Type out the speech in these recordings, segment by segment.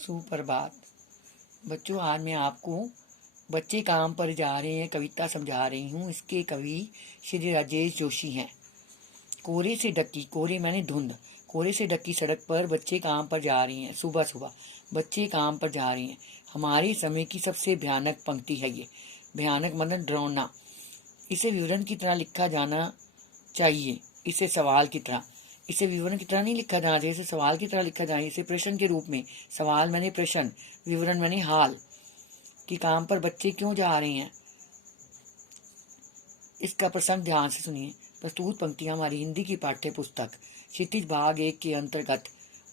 सुप्रभात बच्चों। आज मैं आपको बच्चे काम पर जा रहे हैं कविता समझा रही हूँ। इसके कवि श्री राजेश जोशी हैं। कोहरे से ढकी, कोहरे मैंने धुंध, कोहरे से ढकी सड़क पर बच्चे काम पर जा रहे हैं। सुबह सुबह बच्चे काम पर जा रहे हैं। हमारे समय की सबसे भयानक पंक्ति है ये। भयानक मतलब डरावना। इसे विवरण की तरह लिखा जाना चाहिए। इसे सवाल की तरह, इसे विवरण की तरह नहीं लिखा जाना चाहिए, इसे सवाल की तरह लिखा जाए। इसे प्रश्न के रूप में, सवाल मैंने प्रश्न, विवरण मैंने हाल, कि काम पर बच्चे क्यों जा रहे हैं। इसका प्रसंग ध्यान से सुनिए। प्रस्तुत पंक्तियां हमारी हिंदी की पाठ्य पुस्तक क्षितिज भाग 1 के अंतर्गत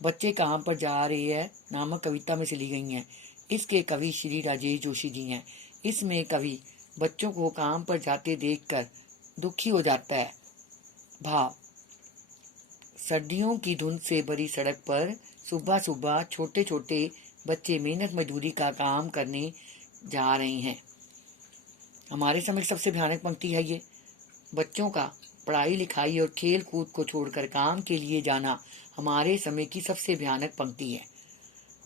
बच्चे काम पर जा रहे हैं नामक कविता में से ली गई हैं। इसके कवि श्री राजेश जोशी जी हैं। इसमें कवि बच्चों को काम पर जाते देखकर दुखी हो जाता है। भाव: सर्दियों की धुंध से भरी सड़क पर सुबह सुबह छोटे छोटे बच्चे मेहनत मजदूरी का काम करने जा रहे हैं। हमारे समय की सबसे भयानक पंक्ति है ये। बच्चों का पढ़ाई लिखाई और खेल कूद को छोड़कर काम के लिए जाना हमारे समय की सबसे भयानक पंक्ति है।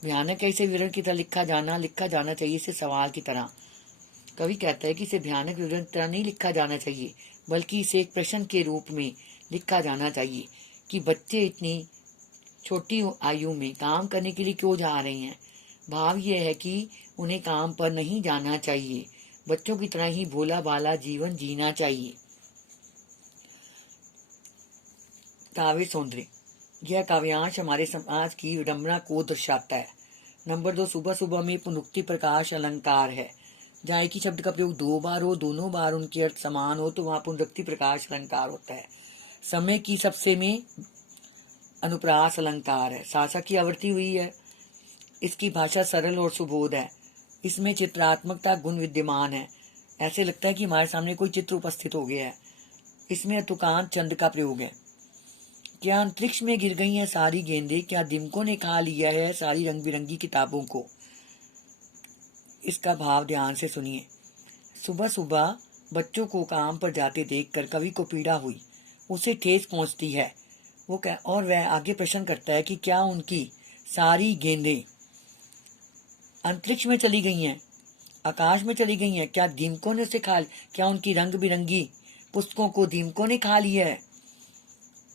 भयानक है, इसे विवरण की तरह लिखा जाना चाहिए। इसे सवाल की तरह। कवि कहता है कि इसे भयानक विवरण की तरह नहीं लिखा जाना चाहिए, बल्कि इसे एक प्रश्न के रूप में लिखा जाना चाहिए कि बच्चे इतनी छोटी आयु में काम करने के लिए क्यों जा रहे हैं। भाव यह है कि उन्हें काम पर नहीं जाना चाहिए, बच्चों की तरह ही भोला भाला जीवन जीना चाहिए। काव्य सौंदर्य: यह काव्यांश हमारे समाज की विडंबना को दर्शाता है। नंबर 2, सुबह सुबह में पुनरुक्ति प्रकाश अलंकार है। जहाँ एक ही शब्द का प्रयोग 2 बार हो, दोनों बार उनके अर्थ समान हो, तो वहाँ पुनरुक्ति प्रकाश अलंकार होता है। समय की सबसे में अनुप्रास अलंकार है। शासक की आवृत्ति हुई है। इसकी भाषा सरल और सुबोध है। इसमें चित्रात्मकता गुण विद्यमान है। ऐसे लगता है कि हमारे सामने कोई चित्र उपस्थित हो गया है। इसमें अतुकांत चंद का प्रयोग है। क्या अंतरिक्ष में गिर गई हैं सारी गेंदें, क्या दिमकों ने खा लिया है सारी रंग बिरंगी किताबों को। इसका भाव ध्यान से सुनिए। सुबह सुबह बच्चों को काम पर जाते देखकर कवि को पीड़ा हुई, उसे ठेस पहुंचती है। और वह आगे प्रश्न करता है कि क्या उनकी सारी गेंदें अंतरिक्ष में चली गई हैं, आकाश में चली गई हैं। क्या दीमकों ने उसे खा, क्या उनकी रंग बिरंगी पुस्तकों को दीमकों ने खा लिया है।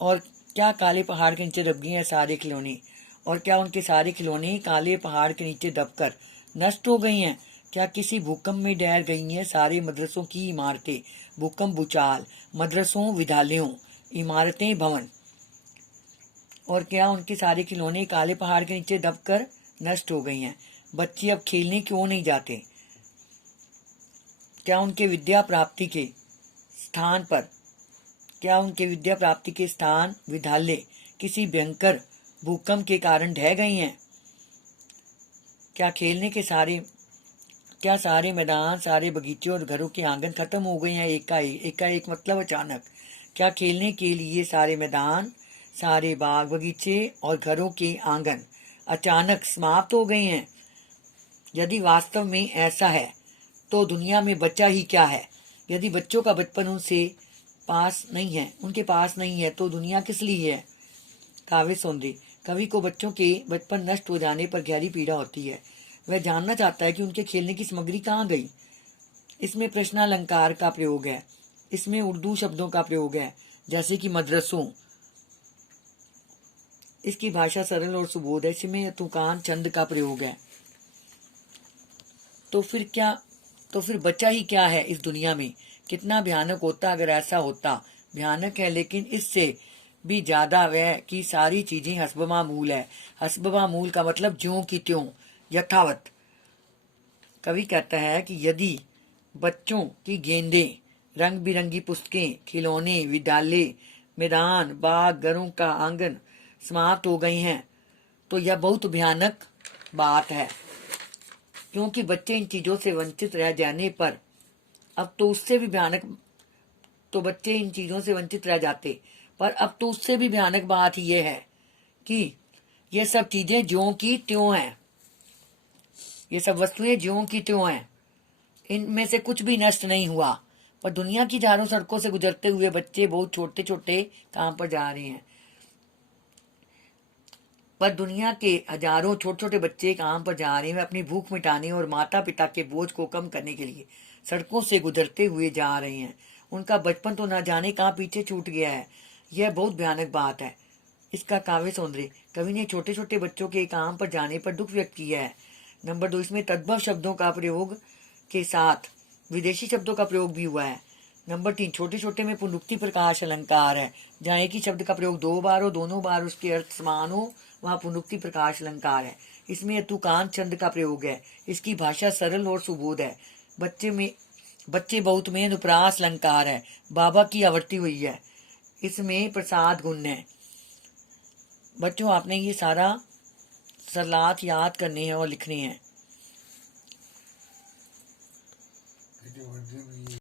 और क्या काले पहाड़ के नीचे दब गए हैं सारे खिलौने, और क्या उनके सारे खिलौने काले पहाड़ के नीचे दबकर नष्ट हो गई हैं। क्या किसी भूकंप में डहर गई हैं सारे मदरसों की इमारतें। भूकंप भूचाल, मदरसों विद्यालयों, इमारतें भवन। और क्या उनके सारे खिलौने काले पहाड़ के नीचे दबकर नष्ट हो गई हैं। बच्चे अब खेलने क्यों नहीं जाते। क्या उनके विद्या प्राप्ति के स्थान पर, क्या उनके विद्या प्राप्ति के स्थान विद्यालय किसी भयंकर भूकंप के कारण ढह गई हैं। क्या खेलने के सारे मैदान, सारे बगीचे और घरों के आंगन खत्म हो गए हैं एकाएक मतलब अचानक। क्या खेलने के लिए सारे मैदान, सारे बाग बगीचे और घरों के आंगन अचानक समाप्त हो गए हैं। यदि वास्तव में ऐसा है तो दुनिया में बचा ही क्या है। यदि बच्चों का बचपन उनके पास नहीं है तो दुनिया किस लिए है। काव्य सौंदर्य: कवि को बच्चों के बचपन नष्ट हो जाने पर गहरी पीड़ा होती है। वह जानना चाहता है कि उनके खेलने की सामग्री कहाँ गई। इसमें प्रश्नालंकार का प्रयोग है। इसमें उर्दू शब्दों का प्रयोग है, जैसे कि मदरसों। इसकी भाषा सरल और सुबोध है। इसमें तुकान छंद का प्रयोग है। तो फिर बचा ही क्या है इस दुनिया में। कितना भयानक होता अगर ऐसा होता। भयानक है, लेकिन इससे भी ज्यादा वह कि सारी चीजें हस्बमामूल है। हस्बमामूल का मतलब ज्यों की त्यों, यथावत। कवि कहता है कि यदि बच्चों की गेंदें, रंग बिरंगी पुस्तकें, खिलौने, विद्यालय, मैदान, बाग, घरों का आंगन समाप्त हो गए हैं तो यह बहुत भयानक बात है। क्योंकि बच्चे इन चीजों से वंचित रह जाने पर, अब तो उससे भी भयानक, तो बच्चे इन चीजों से वंचित रह जाते, पर अब तो उससे भी भयानक बात यह है कि ये सब चीजें ज्यों की त्यों हैं। ये सब वस्तुएं ज्यों की त्यों हैं। इनमें से कुछ भी नष्ट नहीं हुआ। पर दुनिया की चारों सड़कों से गुजरते हुए बच्चे बहुत छोटे छोटे काम पर जा रहे हैं। पर दुनिया के हजारों छोटे छोटे बच्चे काम पर जा रहे हैं। वे अपनी भूख मिटाने और माता पिता के बोझ को कम करने के लिए सड़कों से गुजरते हुए जा रहे हैं। उनका बचपन तो न जाने कहाँ पीछे छूट गया है। यह बहुत भयानक बात है। इसका काव्य सौंदर्य। कवि ने छोटे छोटे बच्चों के काम पर जाने पर दुख व्यक्त किया है। नंबर 2, इसमें तद्भव शब्दों का प्रयोग के साथ विदेशी शब्दों का प्रयोग भी हुआ है। नंबर 3, छोटे छोटे में पुनरुक्ति प्रकाश अलंकार है। जहाँ एक ही शब्द का प्रयोग 2 बार हो, दोनों बार उसके अर्थ समान हो, वहाँ पुनरुक्ति प्रकाश अलंकार है। इसमें तुकांत छंद का प्रयोग है। इसकी भाषा सरल और सुबोध है। बच्चे बहुत में अनुप्रास अलंकार है। बाबा की आवर्ती हुई है। इसमें प्रसाद गुण है। बच्चों, आपने ये सारा सलात याद करने हैं और लिखने हैं।